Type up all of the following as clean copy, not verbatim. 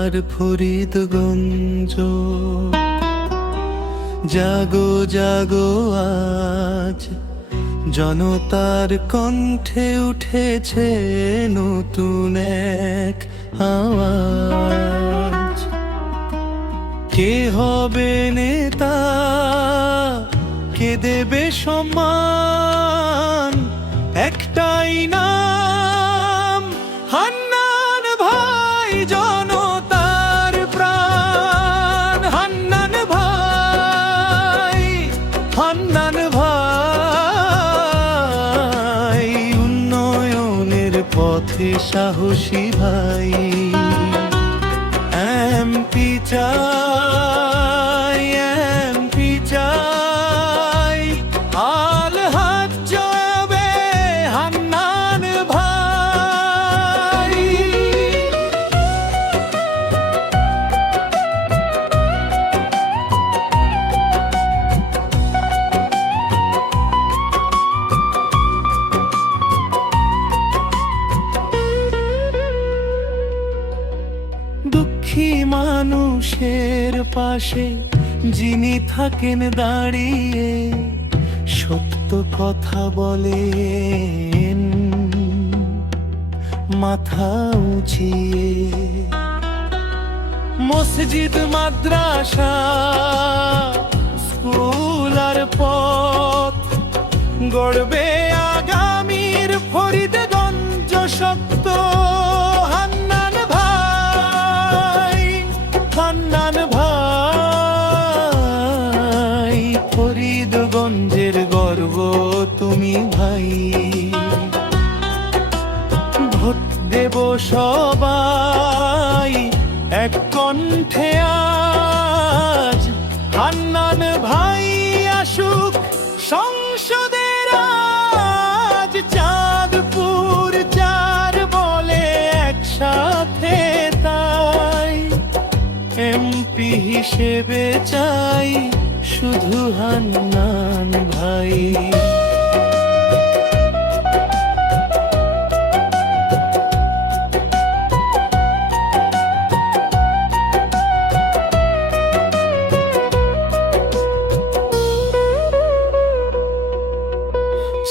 তার ফরিদগঞ্জ। জাগো জাগো আজ জনতার কণ্ঠে উঠেছে নতুন এক আওয়াজ। কে হবে নেতা, কে দেবে সম্মান, একটাই নাম হান্নান ভাই, জনতার প্রাণ। হান্নান ভাই, হান্নান ভাই, উন্নয়নের পথে সাহসী ভাই। এমপি চাই, এমপি চাই, আলহাজ জয়াবে হান্নান ভাই। দুঃখী মানুষের পাশে যিনি থাকেন দাঁড়িয়ে, সত্য কথা বলেন মাথা উঁচিয়ে। মসজিদ, মাদ্রাসা, স্কুল আর পথ গড়বে আগামীর ফরিদগঞ্জ শক্ত। হান্নান ভাই, হান্নান ভাই, ফরিদগঞ্জের গর্ব তুমি ভাই। ভোট দেব সবাই এক কণ্ঠে আজ, হান্নান ভাই আসুক সংসদের আজ। চাঁদপুর চার বলে একসাথে তাই, এমপি হিসেবে চাই শুধু হান্নান ভাই।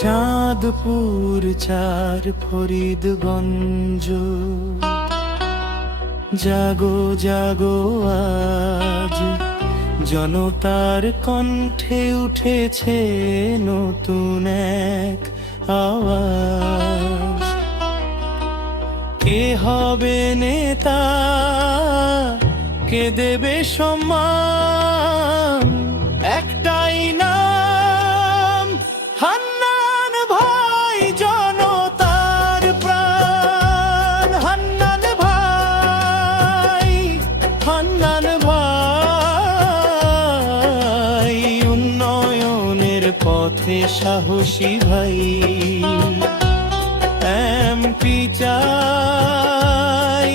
চাঁদপুর চার ফরিদগঞ্জ, জাগো জাগো আজ জনতার কণ্ঠে উঠেছে নতুন এক আওয়াজ। কে হবে নেতা, কে দেবে সম্মান, একটাই নাম হান্নান ভাই, জনতার প্রাণ। হান্নান ভাই, হান্নান ভাই, উন্নয়নের পথে সাহসী ভাই। এমপি চাই,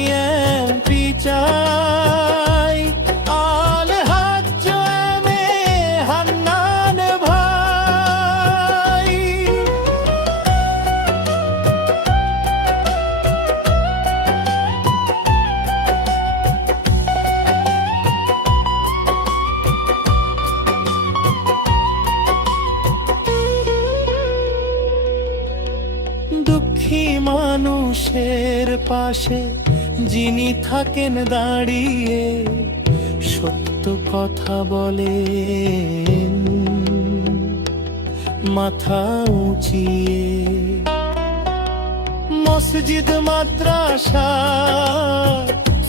এমপি চাই, আলহাজ জয়াবে হান্নান ভাই। দুঃখী মানুষের পাশে যিনি থাকেন দাঁড়িয়ে, সত্য কথা বলেন মাথা উঁচিয়ে। মসজিদ, মাদ্রাসা,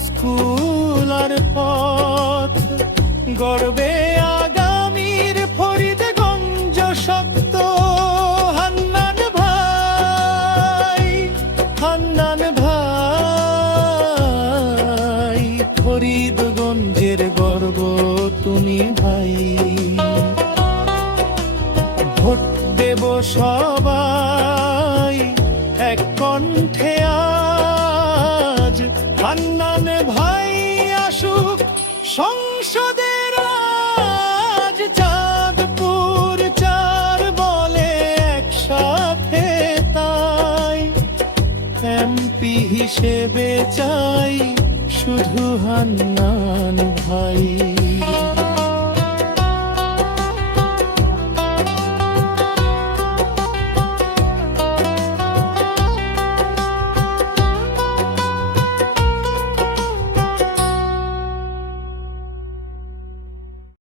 স্কুল আর পথ গড়বে আগামীর ফরিদগঞ্জ শক্ত। হান্নান ভাই, হান্নান ভাই, ফরিদগঞ্জের গর্ব তুমি ভাই। ভোট দেব সবাই এক কণ্ঠে আজ, হান্নান ভাই আসুক সংসদের আজ। চাঁদপুর চার বলে একসাথে তাই, এমপি হিসেবে চাই শুধু হান্নান ভাই।